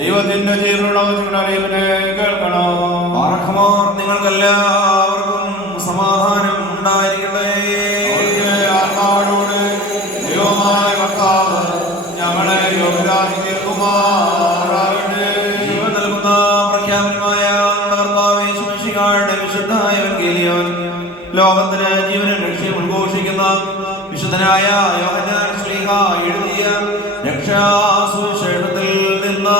ദൈവത്തിന്റെ ജീവനുള്ള അറിവിനെ കേൾക്കണം. നിങ്ങൾക്കെല്ലാവർക്കും സമാധാനം ഉണ്ടായിരിക്കട്ടെ. ആത്മാവോട് ദൈവമായ കർത്താവ് ഞങ്ങളെ യോഗ്യരാക്കി തീർക്കുമാറാകട്ടെ. ജീവൻ നൽകുന്ന പ്രഖ്യാപനമായ കർത്താവേ യേശുമിശിഹായുടെ വിശുദ്ധ എവങ്കേലിയോൻ ലോകത്തിന് ജീവനും രക്ഷയും ഉദ്ഘോഷിക്കുന്ന വിശുദ്ധനായ യോഹന്നാൻ ശ്ലീഹ എഴുതിയ രക്ഷാസുവിശേഷത്തിൽ നിന്ന്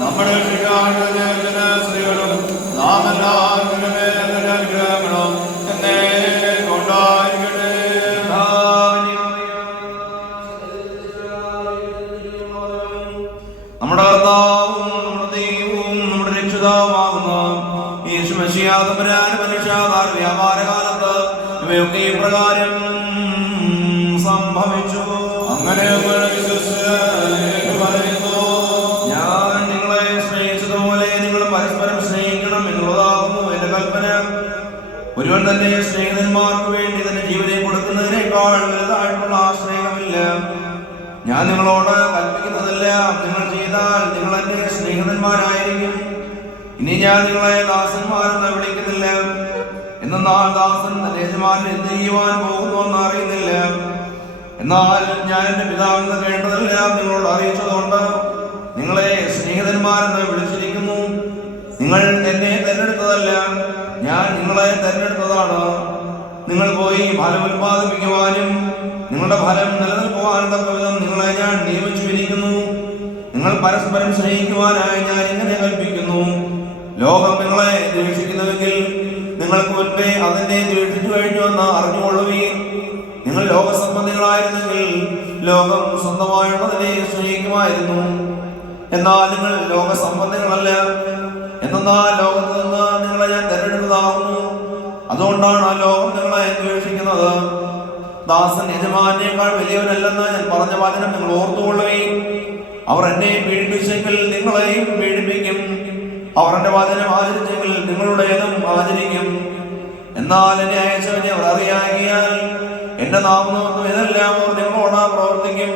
നമ്മുടെ സ്ത്രീകളും നാം എല്ലാവരും എന്നെ കൊണ്ടായിരിക്കട്ടെ. നമ്മുടെ കർത്താവും നമ്മുടെ ദൈവവും നമ്മുടെ രക്ഷിതാവുമാകുന്ന യേശുമിശിഹാ തമ്പുരാൻ മനുഷ്യാകാര വ്യാപാരകാലത്ത് ഇവയൊക്കെ ഇപ്രകാരം സംഭവിച്ചു. അങ്ങനെ ഞാൻ നിങ്ങളെ സ്നേഹിച്ചതുപോലെ നിങ്ങളും പരസ്പരം സ്നേഹിക്കണം എന്നുള്ളതാകുന്നു എന്റെ കൽപ്പന. ഒരുവൻ തന്റെ സ്നേഹിതന്മാർക്ക് വേണ്ടി തന്റെ ജീവനെ കൊടുക്കുന്നതിനേക്കാൾ വലുതായിട്ടുള്ള ആ സ്നേഹമില്ല. ഞാൻ നിങ്ങളോട് കൽപ്പിക്കുന്നതെല്ലാം നിങ്ങൾ ചെയ്താൽ നിങ്ങൾ എന്റെ സ്നേഹിതന്മാരായിരിക്കും. ഇനി ഞാൻ നിങ്ങളെ ദാസന്മാരെന്ന് വിളിക്കുന്നില്ല, എന്നാൽ ദാസൻ തന്റെ യജമാനൻ എന്ത് ചെയ്യുവാൻ പോകുന്നുവെന്ന് അറിയുന്നില്ല. എന്നാൽ ഞാൻ എന്റെ പിതാവിന് കേട്ടതെല്ലാം നിങ്ങളോട് അറിയിച്ചതുകൊണ്ട് നിങ്ങളെ സ്നേഹിതന്മാരെന്ന് വിളിച്ചിരിക്കുന്നു. നിങ്ങൾ എന്നെ തെരഞ്ഞെടുത്തതല്ല, ഞാൻ നിങ്ങളെ തെരഞ്ഞെടുത്തതാണ്. നിങ്ങൾ പോയി ഫലം ഉൽപ്പാദിപ്പിക്കുവാനും നിങ്ങളുടെ ഫലം നിലനിൽക്കുവാനും തക്കവിധം നിങ്ങളെ ഞാൻ നിയമിച്ചിരിക്കുന്നു. നിങ്ങൾ പരസ്പരം സ്നേഹിക്കുവാനായി ഞാൻ ഇങ്ങനെ കൽപ്പിക്കുന്നു. ലോകം നിങ്ങളെ ദ്വേഷിക്കുന്നുവെങ്കിൽ നിങ്ങൾക്ക് മുൻപേ അതിനെ ദ്വേഷിച്ചു കഴിഞ്ഞുവെന്ന് അറിഞ്ഞുകൊള്ളുകയും നിങ്ങൾ ലോകസംബന്ധികളായിരുന്നെങ്കിൽ ലോകം സ്വന്തമായുള്ളതിനെ സ്നേഹിക്കുമായിരുന്നു. എന്നാൽ നിങ്ങൾ ലോകസംബന്ധികളല്ല, എന്നാൽ ലോകത്ത് നിന്ന് നിങ്ങളെ ഞാൻ തെരഞ്ഞെടുത്തതാകുന്നു. അതുകൊണ്ടാണ് ലോകം നിങ്ങളെ ദ്വേഷിക്കുന്നത്. ദാസൻ യജമാനേക്കാൾ വലിയവനല്ലെന്ന് ഞാൻ പറഞ്ഞ വചനം നിങ്ങൾ ഓർത്തുകൊള്ളുകയും അവർ എന്നെ പീഡിപ്പിച്ചെങ്കിൽ നിങ്ങളെയും പീഡിപ്പിക്കും. അവർ എന്റെ വചനം ആചരിച്ചെങ്കിൽ നിങ്ങളുടേതും ആചരിക്കും. എന്നാൽ എന്നെ അയച്ചവനെ അവർ അറിയാകിയാൽ എന്റെ നാമം ഇതെല്ലാം അവർ നിങ്ങളോട് പ്രവർത്തിക്കും.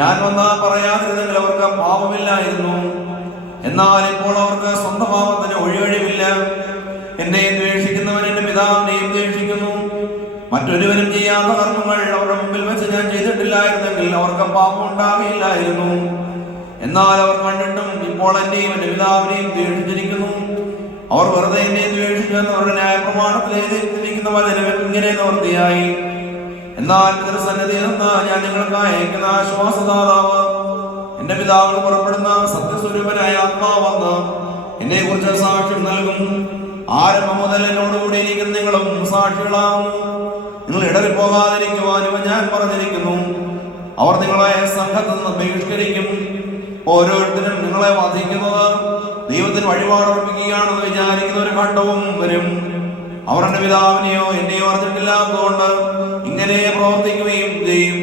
ഞാൻ വന്നാ പറയാതിരുന്നെങ്കിൽ അവർക്ക് പാപമില്ലായിരുന്നു. എന്നാൽ ഇപ്പോൾ അവർക്ക് സ്വന്തം പാപത്തിന് ഒഴിവഴിവില്ല. എന്നെ ദ്വേഷിക്കുന്നവൻ എന്റെ പിതാവിനെയും ദ്വേഷിക്കുന്നു. മറ്റൊരുവനും ചെയ്യാത്ത കർമ്മങ്ങൾ അവരുടെ മുമ്പിൽ വെച്ച് ഞാൻ ചെയ്തിട്ടില്ലായിരുന്നെങ്കിൽ അവർക്ക് പാപം ഉണ്ടാകില്ലായിരുന്നു. എന്നാൽ അവർ കണ്ടിട്ടും ഇപ്പോൾ എന്നെയും എന്റെ പിതാവിനെയും ദ്വേഷിച്ചിരിക്കുന്നു. അവർ വെറുതെ എന്നെ ദ്വേഷിച്ചു എന്നവരുടെ ന്യായപ്രമാണത്തിൽ എഴുതിയിരിക്കുന്ന വചനം ഇങ്ങനെ നിവൃത്തിയായി. എന്നാൽ പിതൃസന്നിധിയിൽ നിന്ന് ഞാൻ നിങ്ങൾക്ക് അയക്കുന്ന ആശ്വാസദാതാവ് എന്റെ പിതാവിന് പുറപ്പെടുന്ന സത്യസ്വരൂപനായ ആത്മാവെന്ന് എന്നെ കുറിച്ച് സാക്ഷ്യം നൽകും. ആരംഭം മുതൽ എന്നോട് കൂടിയിരിക്കുന്ന നിങ്ങളും സാക്ഷികളാവും. നിങ്ങൾ ഇടറിപ്പോകാതിരിക്കുവാനും ഞാൻ പറഞ്ഞിരിക്കുന്നു. അവർ നിങ്ങളെ സംഘത്തിൽ നിന്ന് ബഹിഷ്കരിക്കും. ഓരോരുത്തരും നിങ്ങളെ വധിക്കുന്നത് ദൈവത്തിന് വഴിപാടർപ്പിക്കുകയാണെന്ന് വിചാരിക്കുന്ന ഒരു ഘട്ടവും വരും. അവർ എന്റെ പിതാവിനെയോ എന്നെയോ അറിഞ്ഞിട്ടില്ലാത്തതുകൊണ്ട് ഇങ്ങനെ പ്രവർത്തിക്കുകയും ചെയ്യും.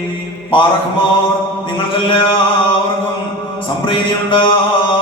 പാറഖ്മാർ നിങ്ങൾക്കെല്ലാവർക്കും സംപ്രീതി ഉണ്ടാകും.